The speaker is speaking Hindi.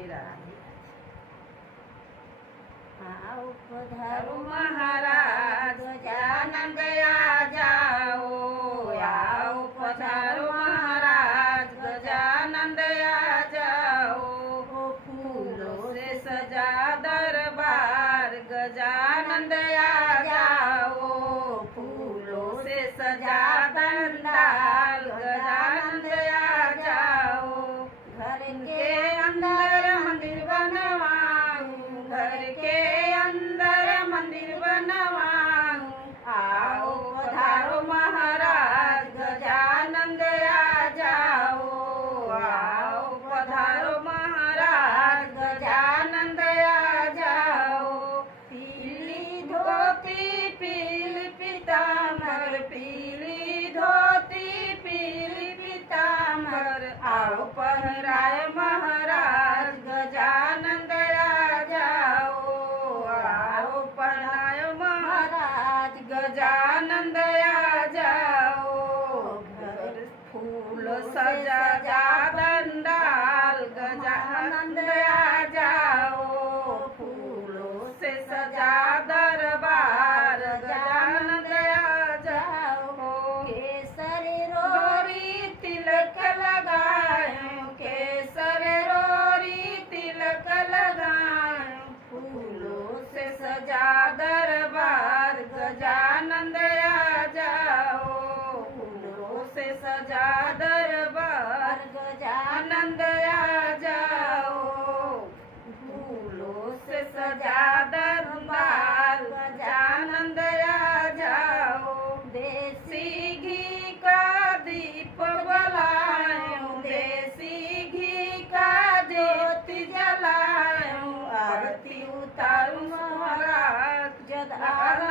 राधे राधे। आओ पधारो महाराज गजानन आ जाओ, आओ पधारो महाराज गजानन आ जाओ। फूलों से सजा दरबार गजानन आ जाओ, फूलों से सजा दंडाल गजानन आ जाओ। घर के अंदर मंदिर बनवाऊं, घर के अंदर मंदिर बनवाऊं। आओ पधारो महाराज गजानन आ जाओ, आओ पधारो महाराज गजानन आ जाओ। पीली धोती पीली पीताम्बर, पीली धोती पीली पीताम्बर। आओ पहराए महाराज गजानन आ जाओ, आओ पहराए महाराज गजानन आ जाओ। घर फूल सजा जा दंडाल गजानन आ जाओ, फूलों से सजा दरबार गजानन आ जाओ। केसर रोरी तिलक लगाऊं, केसर रोरी तिलक लगाऊं। फूलों से सजा दरबार गजानन आ जाओ, फूलों से सजा दरबार गजानन आ जाओ। फूलों से सजा दरबार गजानन आ जाओ। देसी घी का दीप जलाऊं, देसी घी का ज्योति जलाऊं। आरती उतारूं महाराज जद आरती